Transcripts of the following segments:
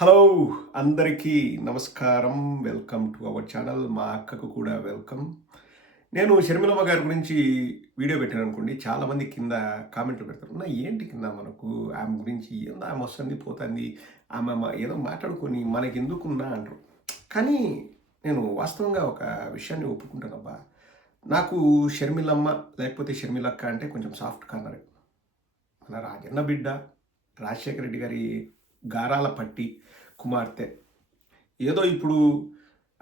Hello అందరికీ నమస్కారం. Welcome to our channel. మా అక్కకు కూడా వెల్కమ్. నేను షర్మిలమ్మ గారి గురించి వీడియో పెట్టాను అనుకోండి చాలామంది కింద కామెంట్లు పెడతారు. నా ఏంటి కింద మనకు ఆమె గురించి ఏందో ఆమె వస్తుంది పోతుంది ఆమె ఏదో మాట్లాడుకొని మనకి ఎందుకున్నా అంటారు. కానీ నేను వాస్తవంగా ఒక విషయాన్ని ఒప్పుకుంటానబ్బా. నాకు షర్మిలమ్మ లేకపోతే షర్మిలక్క అంటే కొంచెం సాఫ్ట్ కార్నర్. మన రాజన్న బిడ్డ రాజశేఖర రెడ్డి గారి గారాల పట్టి కుమార్తె. ఏదో ఇప్పుడు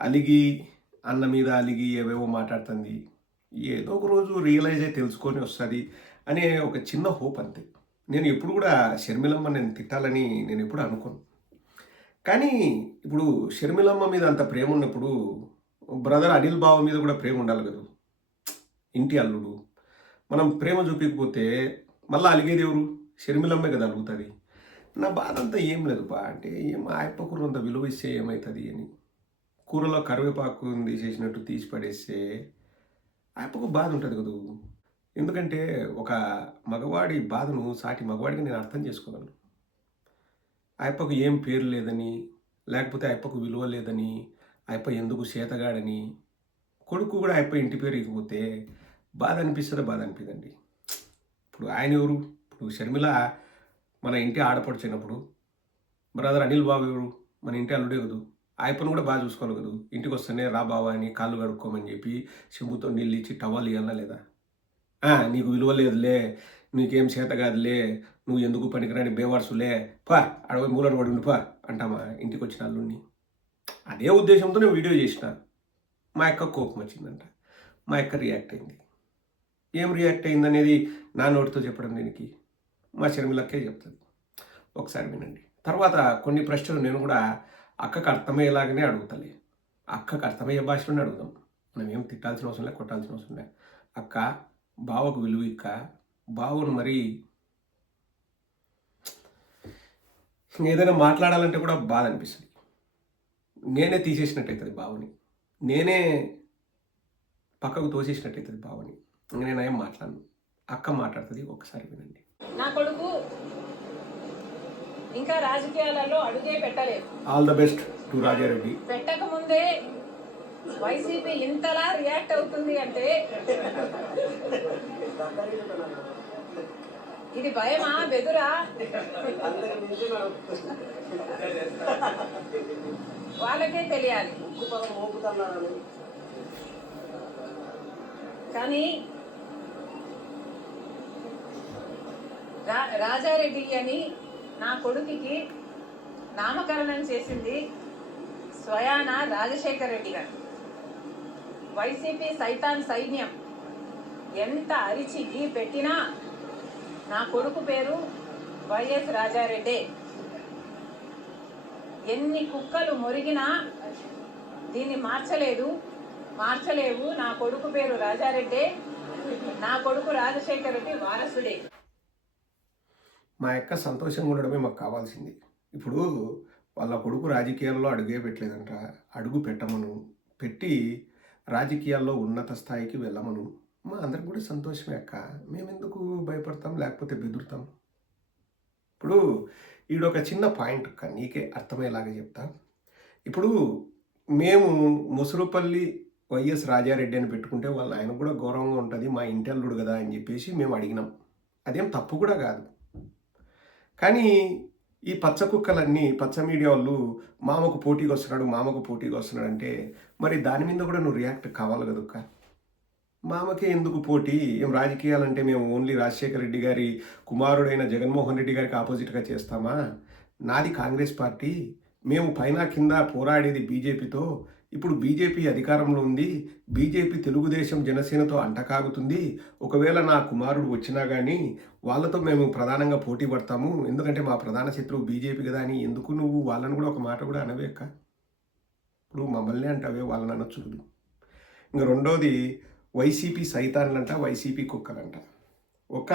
అలిగి అన్న మీద అలిగి ఏవేవో మాట్లాడుతుంది. ఏదో ఒక రోజు రియలైజ్ అయి తెలుసుకొని వస్తుంది అనే ఒక చిన్న హోప్ అంతే. నేను ఎప్పుడు కూడా షర్మిలమ్మ నేను తిట్టాలని నేను ఎప్పుడు అనుకోను. కానీ ఇప్పుడు షర్మిలమ్మ మీద అంత ప్రేమ ఉన్నప్పుడు బ్రదర్ అనిల్ బావ మీద కూడా ప్రేమ ఉండాలి కదా. ఇంటి అల్లుడు. మనం ప్రేమ చూపించకపోతే మళ్ళీ అలిగేది ఎవరు? షర్మిలమ్మే కదా అలుగుతుంది. నా బాధ అంతా ఏం లేదు బా అంటే ఏం ఆయప్ప కూర అంత విలువ ఇస్తే ఏమవుతుంది అని. కూరలో కరివేపాకు తీసేసినట్టు తీసి పడేస్తే ఆయప్పకు బాధ ఉంటుంది కదా. ఎందుకంటే ఒక మగవాడి బాధను సాటి మగవాడికి నేను అర్థం చేసుకోగలను. ఆయప్పకు ఏం పేరు లేదని లేకపోతే ఆయప్పకు విలువ లేదని ఆయప్ప ఎందుకు చేతగాడని. కొడుకు కూడా ఆయప్ప ఇంటి పేరు ఇకపోతే బాధ అనిపిస్తుందా? బాధ అనిపిదండి ఇప్పుడు ఆయన ఎవరు? ఇప్పుడు షర్మిల మన ఇంటి ఆడపడుచినప్పుడు బ్రదర్ అనిల్ బాబు ఎవరు? మన ఇంటి అల్లుడే కదూ? ఆయప్పను కూడా బాగా చూసుకోవాలి కదూ? ఇంటికి వస్తేనే రా బావా అని కాళ్ళు కడుక్కోమని చెప్పి చెంబుతో నీళ్ళు ఇచ్చి టవల్ ఇవ్వాలా లేదా? నీకు విలువ లేదులే నీకేం చేత కాదులే నువ్వు ఎందుకు పనికిరాని బేవార్సులే? పా అడవి మూలన పడి ఉండి పా అంటామా ఇంటికి వచ్చిన అల్లుడిని అదే ఉద్దేశంతో నేను వీడియో చేసిన. మా యొక్క కోపం వచ్చిందంట. మా యొక్క రియాక్ట్ అయింది. ఏం రియాక్ట్ అయింది అనేది నా నోటితో చెప్పడం దీనికి. మా షర్మిలక్కే చెప్తుంది ఒకసారి వినండి. తర్వాత కొన్ని ప్రశ్నలు నేను కూడా అక్కకు అర్థమయ్యేలాగానే అడుగుతాలి. అక్కకు అర్థమయ్యే భాషలోనే అడుగుదాం. మనం ఏం తిట్టాల్సిన అవసరం లేదు కొట్టాల్సిన అవసరం లేదు అక్క బావకు విలువ ఇక్క. బావును మరి ఏదైనా మాట్లాడాలంటే కూడా బాధ అనిపిస్తుంది. నేనే తీసేసినట్టయితుంది బావని. నేనే పక్కకు తోసేసినట్టయితుంది బావని. నేను ఏం మాట్లాడను. అక్క మాట్లాడుతుంది ఒకసారి వినండి. నా కొడుకు ఇంకా రాజకీయాలలో అడుగే పెట్టలేదు. All the best to Rajareddy. పెట్టక ముందే వైసీపీ ఇంతలా రియాక్ట్ అవుతుంది అంటే ఇది భయమా బెదురా? వాళ్ళకే తెలియాలి. కానీ రాజారెడ్డి అని నా కొడుకుకి నామకరణం చేసింది స్వయాన రాజశేఖర్ రెడ్డి గారు. వైసీపీ సైతాన్ సైన్యం ఎంత అరిచి గీ పెట్టినా నా కొడుకు పేరు వైఎస్ రాజారెడ్డే. ఎన్ని కుక్కలు మొరిగినా దీన్ని మార్చలేదు మార్చలేవు. నా కొడుకు పేరు రాజారెడ్డే నా కొడుకు రాజశేఖర్ రెడ్డి వారసుడే. మా యొక్క సంతోషంగా ఉండడమే మాకు కావాల్సింది. ఇప్పుడు వాళ్ళ కొడుకు రాజకీయాల్లో అడుగే పెట్టలేదంట అడుగు పెట్టమను. పెట్టి రాజకీయాల్లో ఉన్నత స్థాయికి వెళ్ళమను. మా అందరికి కూడా సంతోషమే అక్క. మేమెందుకు భయపడతాం? లేకపోతే బెదురుతాం? ఇప్పుడు ఈడొక చిన్న పాయింట్ అక్క. నీకే అర్థమయ్యేలాగా చెప్తా. ఇప్పుడు మేము ముసురుపల్లి వైఎస్ రాజారెడ్డి అని పెట్టుకుంటే వాళ్ళ ఆయన కూడా గౌరవంగా ఉంటుంది. మా ఇంటి అల్లుడు కదా అని చెప్పేసి మేము అడిగినాం. అదేం తప్పు కూడా కాదు. కానీ ఈ పచ్చ కుక్కలన్నీ పచ్చ మీడియా వాళ్ళు మామకు పోటీగా వస్తున్నాడు మామకు పోటీగా వస్తున్నాడు అంటే మరి దాని మీద కూడా నువ్వు రియాక్ట్ కావాలి కదక్క మామకే ఎందుకు పోటీ? ఏం రాజకీయాలంటే మేము ఓన్లీ రాజశేఖర రెడ్డి గారి కుమారుడైన జగన్మోహన్ రెడ్డి గారికి ఆపోజిట్గా చేస్తామా? నాది కాంగ్రెస్ పార్టీ. మేము పైన కింద పోరాడేది బీజేపీతో. ఇప్పుడు బీజేపీ అధికారంలో ఉంది. బీజేపీ తెలుగుదేశం జనసేనతో అంటకాగుతుంది. ఒకవేళ నా కుమారుడు వచ్చినా కానీ వాళ్ళతో మేము ప్రధానంగా పోటీ పడతాము. ఎందుకంటే మా ప్రధాన శత్రువు బీజేపీ కదా అని ఎందుకు నువ్వు వాళ్ళని కూడా ఒక మాట కూడా అనవే ఇప్పుడు మమ్మల్ని అంటావే వాళ్ళని అనొచ్చు ఇంకా రెండోది వైసీపీ సైతాన్లంట వైసీపీ కుక్కలంట. ఒక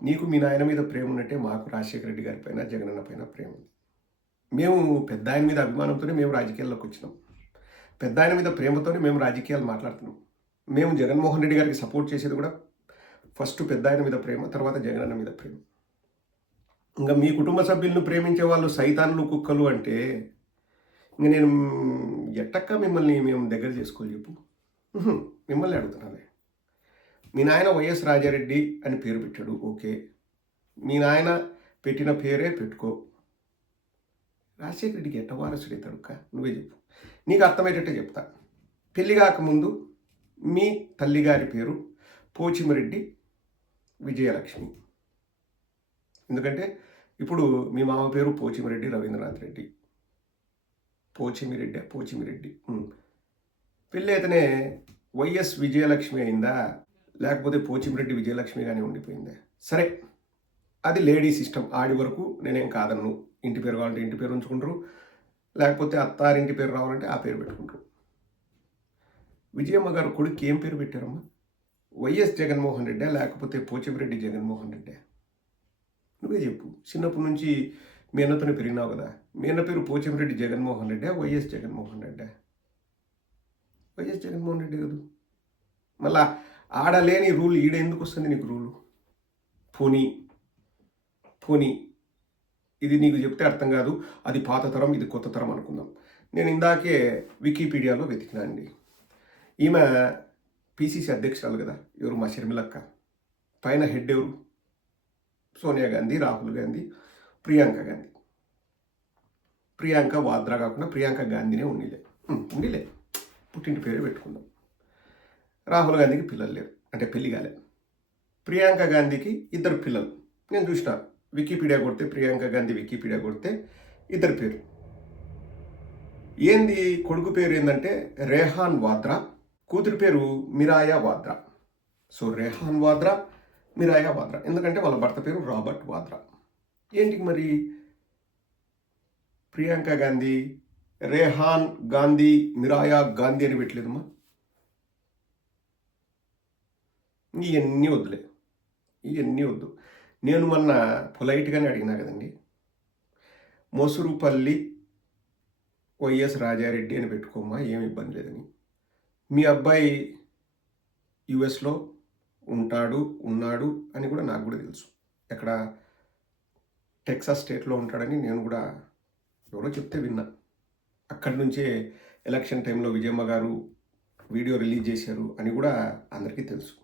నీకు మీ నాయన మీద ప్రేమ ఉన్నట్టే మాకు రాజశేఖర రెడ్డి గారి పైన జగనన్న పైన ప్రేమ ఉంది. మేము పెద్ద ఆయన మీద అభిమానంతోనే మేము రాజకీయాల్లోకి వచ్చినాం. పెద్ద ఆయన మీద ప్రేమతోనే మేము రాజకీయాలు మాట్లాడుతున్నాం. మేము జగన్మోహన్ రెడ్డి గారికి సపోర్ట్ చేసేది కూడా ఫస్ట్ పెద్ద ఆయన మీద ప్రేమ తర్వాత జగన్ అన్న మీద ప్రేమ. ఇంకా మీ కుటుంబ సభ్యులను ప్రేమించే వాళ్ళు సైతాన్లు కుక్కలు అంటే ఇంక నేను ఎట్టక్క మిమ్మల్ని మేము దగ్గర చేసుకోవాలి చెప్పు. మిమ్మల్ని అడుగుతున్నాను మీ నాయన వైఎస్ రాజారెడ్డి అని పేరు పెట్టాడు ఓకే. మీ నాయన పెట్టిన పేరే పెట్టుకో. రాజశేఖర రెడ్డికి ఎట్ట వారసుడు అవుతాడుక్క నువ్వే చెప్పు. నీకు అర్థమయ్యేటట్టే చెప్తా. పెళ్ళి కాకముందు మీ తల్లిగారి పేరు పోచిమరెడ్డి విజయలక్ష్మి. ఎందుకంటే ఇప్పుడు మీ మామ పేరు పోచిమిరెడ్డి రవీంద్రనాథ్ రెడ్డి పోచిమిరెడ్డి. పోచిమిరెడ్డి పెళ్ళి అయితేనే వైఎస్ విజయలక్ష్మి అయిందా? లేకపోతే పోచిమిరెడ్డి విజయలక్ష్మి కానీ ఉండిపోయిందా? సరే. అది లేడీ సిస్టమ్. ఆడి వరకు నేనేం కాదన్ను. ఇంటి పేరు కావాలంటే ఇంటి పేరు ఉంచుకుంటారు. లేకపోతే అత్తారింటి పేరు రావాలంటే ఆ పేరు పెట్టుకుంటారు. విజయమ్మ గారు కొడుకు ఏం పేరు పెట్టారమ్మా? వైఎస్ జగన్మోహన్ రెడ్డి లేకపోతే పోచిమిరెడ్డి జగన్మోహన్ రెడ్డి? నువ్వే చెప్పు. చిన్నప్పటి నుంచి మీ అన్నతోనే పెరిగినావు కదా. మీ అన్న పేరు పోచిమిరెడ్డి జగన్మోహన్ రెడ్డి వైఎస్ జగన్మోహన్ రెడ్డి? వైఎస్ జగన్మోహన్ రెడ్డి కాదు? మళ్ళా ఆడలేని రూల్ ఈడ ఎందుకు వస్తుంది నీకు రూలు? పోనీ పోనీ. ఇది నీకు చెప్తే అర్థం కాదు. అది పాత తరం ఇది కొత్త తరం అనుకుందాం. నేను ఇందాకే వికీపీడియాలో వెతికినా అండి. ఈమె పిసిసి అధ్యక్షురాలు కదా ఎవరు? మా షర్మిలక్క. పైన హెడ్ ఎవరు? సోనియా గాంధీ రాహుల్ గాంధీ ప్రియాంక గాంధీ. ప్రియాంక వాద్రా కాకుండా ప్రియాంక గాంధీనే ఉండిలే. ఉండిలే. పుట్టింటి పేరు పెట్టుకుందాం. రాహుల్ గాంధీకి పిల్లలు లేరు. అంటే పెళ్ళి కాలే. ప్రియాంక గాంధీకి ఇద్దరు పిల్లలు. నేను చూసిన. వికీపీడియా కొడితే ప్రియాంక గాంధీ వికీపీడియా కొడితే ఇద్దరు పేరు. ఏంది కొడుకు పేరు ఏంటంటే రేహాన్ వాద్రా కూతురి పేరు మిరాయా వాద్రా. సో రేహాన్ వాద్రా మిరాయా వాద్రా. ఎందుకంటే వాళ్ళ భర్త పేరు రాబర్ట్ వాద్రా. ఏంటికి మరి? ప్రియాంక గాంధీ రేహాన్ గాంధీ మిరాయా గాంధీ అని పెట్టలేదమ్మా. ఇవన్నీ వద్దులే. ఇవన్నీ వద్దు. నేను మొన్న పొలైట్గానే అడిగినా కదండి మొసురుపల్లి వైఎస్ రాజారెడ్డి అని పెట్టుకోమా ఏమి ఇబ్బంది లేదని. మీ అబ్బాయి యుఎస్లో ఉంటాడు ఉన్నాడు అని కూడా నాకు కూడా తెలుసు. ఎక్కడ టెక్సాస్ స్టేట్లో ఉంటాడని నేను కూడా ఎవరో చెప్తే విన్నా. అక్కడి నుంచే ఎలక్షన్ టైంలో విజయమ్మ గారు వీడియో రిలీజ్ చేశారు అని కూడా అందరికీ తెలుసు.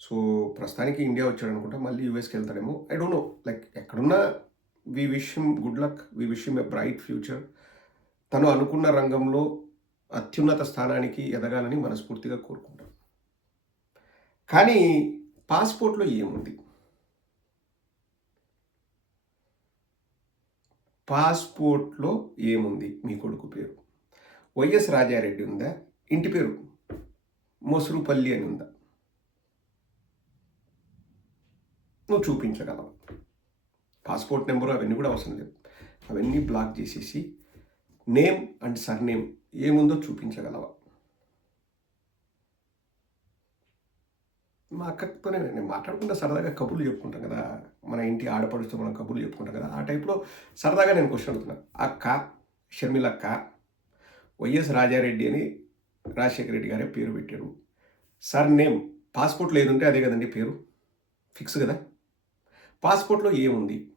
సో ప్రస్తుతానికి ఇండియా వచ్చాడు అనుకుంటా మళ్ళీ యూఎస్కి వెళ్తాడేమో. ఐ డోంట్ నో లైక్ ఎక్కడున్నా we wish good luck we wish a bright future తను అనుకున్న రంగంలో అత్యున్నత స్థానానికి ఎదగాలని మనస్ఫూర్తిగా కోరుకుంటాం కానీ పాస్పోర్ట్లో ఏముంది? పాస్పోర్ట్లో ఏముంది? మీ కొడుకు పేరు. వైఎస్ రాజారెడ్డి ఉందా? ఇంటి పేరు. మొసురుపల్లి అని ఉందా? నువ్వు చూపించగలవు. పాస్పోర్ట్ నెంబరు అవన్నీ కూడా అవసరం లేదు. అవన్నీ బ్లాక్ చేసేసి నేమ్ అండ్ సర్ నేమ్ ఏముందో చూపించగలవా? మా అక్కతోనే నేను మాట్లాడుకుంటా సరదాగా కబుర్లు చెప్పుకుంటాం కదా. మన ఇంటి ఆడపడుస్తూ మనం కబుర్లు చెప్పుకుంటాం కదా. ఆ టైప్లో సరదాగా నేను క్వశ్చన్ అడుగుతున్నాను అక్క షర్మిల అక్క వైఎస్ రాజారెడ్డి అని రాజశేఖర రెడ్డి గారే పేరు పెట్టారు. సర్ నేమ్ పాస్పోర్ట్లో ఏది ఉంటే అదే కదండి పేరు. ఫిక్స్ కదా? పాస్పోర్ట్లో ఏముంది?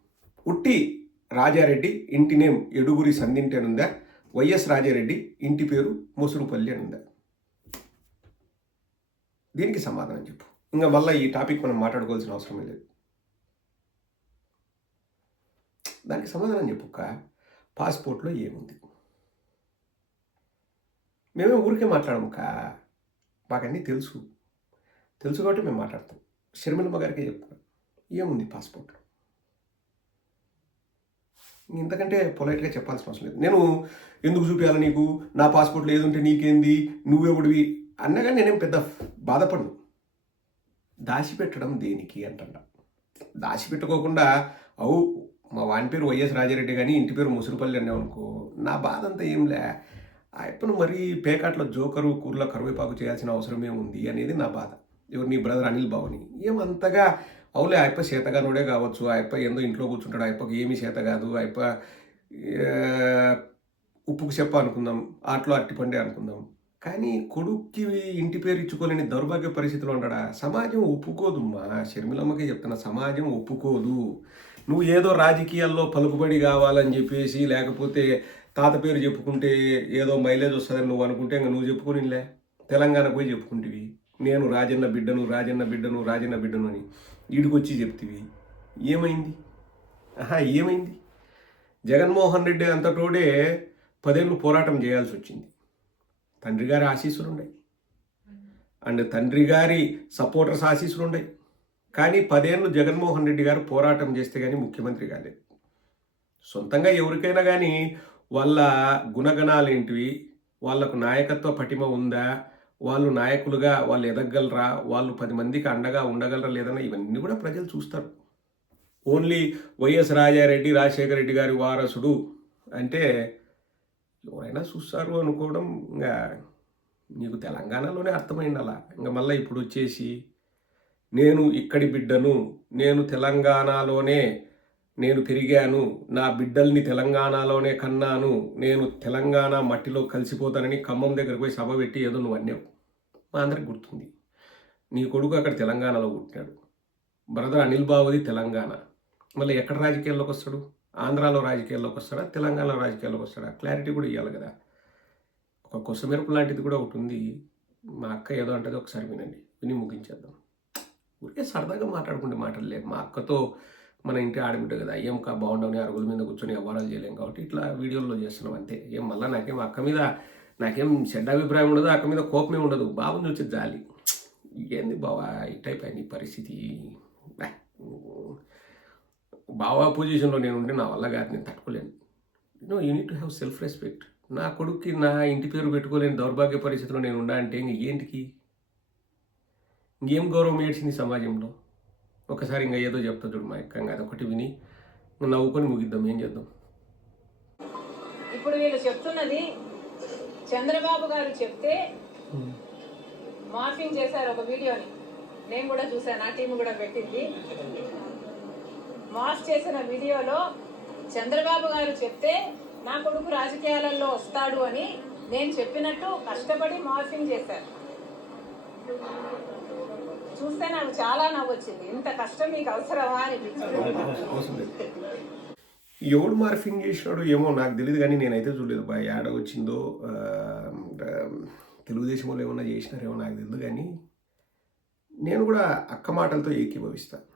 ఉట్టి రాజారెడ్డి ఇంటి నేమ్ ఎడుగురి సంధింటి అని ఉందా? వైఎస్ రాజారెడ్డి ఇంటి పేరు ముసుడుపల్లి అని ఉందా? దీనికి సమాధానం చెప్పు. ఇంకా మళ్ళీ ఈ టాపిక్ మనం మాట్లాడుకోవాల్సిన అవసరం లేదు. దానికి సమాధానం చెప్పుక పాస్పోర్ట్లో ఏముంది? మేమే ఊరికే మాట్లాడముక్క. మాకన్నీ తెలుసు. తెలుసు కాబట్టి మేము మాట్లాడతాం. షర్మిలమ్మ గారికే చెప్తాం ఏముంది పాస్పోర్ట్లో ఇంతకంటే పొలైట్గా చెప్పాల్సిన అవసరం లేదు. నేను ఎందుకు చూపించాలి నీకు? నా పాస్పోర్ట్ లేదుంటే ఉంటే నీకేంది? నువ్వెవడివి అన్నగా నేనేం పెద్ద బాధపడను. దాచిపెట్టడం దేనికి అంటండ దాచిపెట్టుకోకుండా అవు మా వాని పేరు వైఎస్ రాజారెడ్డి కానీ ఇంటి పేరు ముసురుపల్లి అన్నావు అనుకో నా బాధ అంతా ఏంలే? ఆ యప్పను మరీ పేకాట్లో జోకరు కూరలో కరివేపాకు చేయాల్సిన అవసరం ఏముంది అనేది నా బాధ. ఎవరు నీ బ్రదర్ అనిల్ బాబుని ఏమంతగా అవులే ఆ యప్ప చేతగానుడే కావచ్చు ఆ యప్ప ఏందో ఇంట్లో కూర్చుంటాడు అయ్యప్పకి ఏమీ చేత కాదు అయ్యప్ప ఉప్పుకు చెప్ప అనుకుందాం ఆటలో అట్టిపండే అనుకుందాం. కానీ కొడుక్కి ఇంటి పేరు ఇచ్చుకోలేని దౌర్భాగ్య పరిస్థితిలో ఉండడా? సమాజం ఒప్పుకోదుమ్మా షర్మిలమ్మకే చెప్తున్నా సమాజం ఒప్పుకోదు. నువ్వు ఏదో రాజకీయాల్లో పలుకుబడి కావాలని చెప్పేసి లేకపోతే తాత పేరు చెప్పుకుంటే ఏదో మైలేజ్ వస్తుందని నువ్వు అనుకుంటే ఇంకా నువ్వు చెప్పుకునిలే. తెలంగాణకు పోయి చెప్పుకుంటివి. నేను రాజన్న బిడ్డను రాజన్న బిడ్డను రాజన్న బిడ్డను అని. ఈడికొచ్చి చెప్తివి. ఏమైంది? ఆహా ఏమైంది? జగన్మోహన్ రెడ్డి అంతటోడే పదేళ్ళు పోరాటం చేయాల్సి వచ్చింది తండ్రి గారి ఆశీస్సులు ఉన్నాయి అండ్ తండ్రి గారి సపోర్టర్స్ ఆశీస్సులు ఉన్నాయి కానీ పదేళ్ళు జగన్మోహన్ రెడ్డి గారు పోరాటం చేస్తే కానీ ముఖ్యమంత్రి కాలేదు. సొంతంగా ఎవరికైనా కానీ వాళ్ళ గుణగణాలు ఏంటివి వాళ్ళకు నాయకత్వ పటిమ ఉందా? వాళ్ళు నాయకులుగా వాళ్ళు ఎదగలరా? వాళ్ళు పది మందికి అండగా ఉండగలరా లేదన్నా ఇవన్నీ కూడా ప్రజలు చూస్తారు. ఓన్లీ వైఎస్ రాజారెడ్డి రాజశేఖర రెడ్డి గారి వారసుడు అంటే ఎవరైనా చూస్తారు అనుకోవడం ఇంకా నీకు తెలంగాణలోనే అర్థమైంది అలా. ఇంకా మళ్ళీ ఇప్పుడు వచ్చేసి నేను ఇక్కడి బిడ్డను నేను తెలంగాణలోనే నేను పెరిగాను నా బిడ్డల్ని తెలంగాణలోనే కన్నాను నేను తెలంగాణ మట్టిలో కలిసిపోతానని ఖమ్మం దగ్గరికి పోయి సభ పెట్టి ఏదో నువ్వు అన్నావు. మా అందరికి గుర్తుంది. నీ కొడుకు అక్కడ తెలంగాణలో పుట్టినాడు బ్రదర్ అనిల్ బాబుది తెలంగాణ. మళ్ళీ ఎక్కడ రాజకీయాల్లోకి వస్తాడు? ఆంధ్రాలో రాజకీయాల్లోకి వస్తాడా? తెలంగాణలో రాజకీయాల్లోకి వస్తాడా? క్లారిటీ కూడా ఇవ్వాలి కదా. ఒక కొసమెరుపు లాంటిది కూడా ఒకటి ఉంది. మా అక్క ఏదో అంటది ఒకసారి వినండి. విని ముగించేద్దాం. ఊరికే సరదాగా మాట్లాడుకుంటే మాటలు లేదు మా అక్కతో మన ఇంటి ఆడబిడ్డ కదా. ఏం కా బాగుండవని అరుగుల మీద కూర్చొని వ్యవహారాలు చేయలేం కాబట్టి ఇట్లా వీడియోల్లో చేస్తున్నాం అంతే. ఏం మళ్ళీ నాకేం అక్క మీద నాకేం చెడ్డ అభిప్రాయం ఉండదు అక్క మీద కోపమే ఉండదు. బాబుని వచ్చి జాలి. ఏంది బావా ఇట్ టైప్ ఈ పరిస్థితి? బావా పొజిషన్లో నేను ఉంటే నా వల్ల కాదు నేను తట్టుకోలేను. No you need to have self respect నా కొడుక్కి నా ఇంటి పేరు పెట్టుకోలేని దౌర్భాగ్య పరిస్థితిలో నేను ఉండా అంటే ఇంక ఏంటికి? ఇంకేం గౌరవం ఏడ్చింది సమాజంలో? ఒకసారి ఇంకా ఏదో చెప్తా చూడు మా యొక్క ఇంకా అదొకటి విని నవ్వుకొని ముగిద్దాం. ఏం చేద్దాం? ఇప్పుడు వీళ్ళు చెప్తున్నది చంద్రబాబు గారు చెప్తే మార్ఫింగ్ చేశారు ఒక వీడియోని. నేను కూడా చూశాను నా టీం కూడా పెట్టింది. మార్ఫ్ చేసిన వీడియోలో చంద్రబాబు గారు చెప్తే నా కొడుకు రాజకీయాలలో వస్తాడు అని నేను చెప్పినట్టు కష్టపడి మార్ఫింగ్ చేశారు. చూస్తే నాకు చాలా నవ్వు వచ్చింది ఇంత కష్టం మీకు అవసరమా అనిపించింది. ఎవడు మార్ఫింగ్ చేసినాడు ఏమో నాకు తెలియదు కానీ నేనైతే చూడలేదు. బా యాడ వచ్చిందో తెలుగుదేశం వాళ్ళు ఏమన్నా చేసినారేమో నాకు తెలియదు కానీ నేను కూడా అక్క మాటలతో ఏకీభవిస్తాను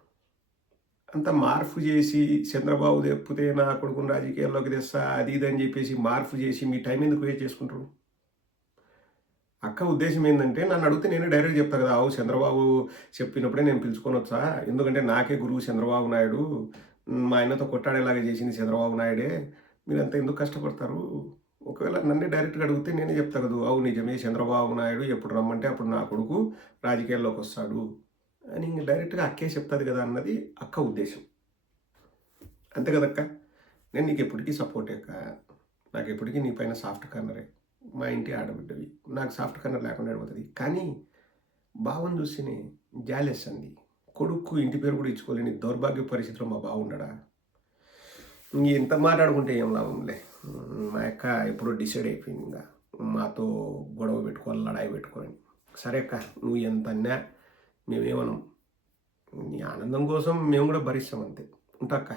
అంత మార్పు చేసి చంద్రబాబు తెప్పితే నా కొడుకుని రాజకీయాల్లోకి తెస్తా అది ఇది అని చెప్పేసి మార్పు చేసి మీ టైం ఎందుకు వేస్ట్ చేసుకుంటారు? అక్క ఉద్దేశం ఏంటంటే నన్ను అడిగితే నేను డైరెక్ట్ చెప్తా కదా అవు చంద్రబాబు చెప్పినప్పుడే నేను పిలుచుకొని వచ్చా ఎందుకంటే నాకే గురువు చంద్రబాబు నాయుడు మా ఆయనతో కొట్టాడేలాగా చేసింది చంద్రబాబు నాయుడే. మీరంతా ఎందుకు కష్టపడతారు? ఒకవేళ నన్నే డైరెక్ట్గా అడిగితే నేనే చెప్తా కదా అవు నిజమే చంద్రబాబు నాయుడు ఎప్పుడు రమ్మంటే అప్పుడు నా కొడుకు రాజకీయాల్లోకి వస్తాడు అని ఇంక డైరెక్ట్గా అక్కే చెప్తుంది కదా అన్నది అక్క ఉద్దేశం. అంతే కదక్క? నేను నీకు ఎప్పటికీ సపోర్ట్ అక్క. నాకు ఎప్పటికీ నీ పైన సాఫ్ట్ కార్నరే. మా ఇంటి ఆడబిడ్డవి. నాకు సాఫ్ట్ కార్నర్ లేకుండా అయిపోతుంది కానీ భావం చూస్తేనే జాలేస్తుంది కొడుకు ఇంటి పేరు కూడా ఇచ్చుకోలేని దౌర్భాగ్య పరిస్థితిలో మా బాగుండడా ఎంత మాట్లాడుకుంటే ఏం లాభంలే. మా యొక్క ఎప్పుడో డిసైడ్ అయిపోయింది ఇంకా. మాతో గొడవ పెట్టుకోవాలి లడాయి పెట్టుకోవాలి. సరే అక్క నువ్వు ఎంత అన్నా మేమేమనం నీ ఆనందం కోసం మేము కూడా భరిస్తాం అంతే. ఉంటా అక్క.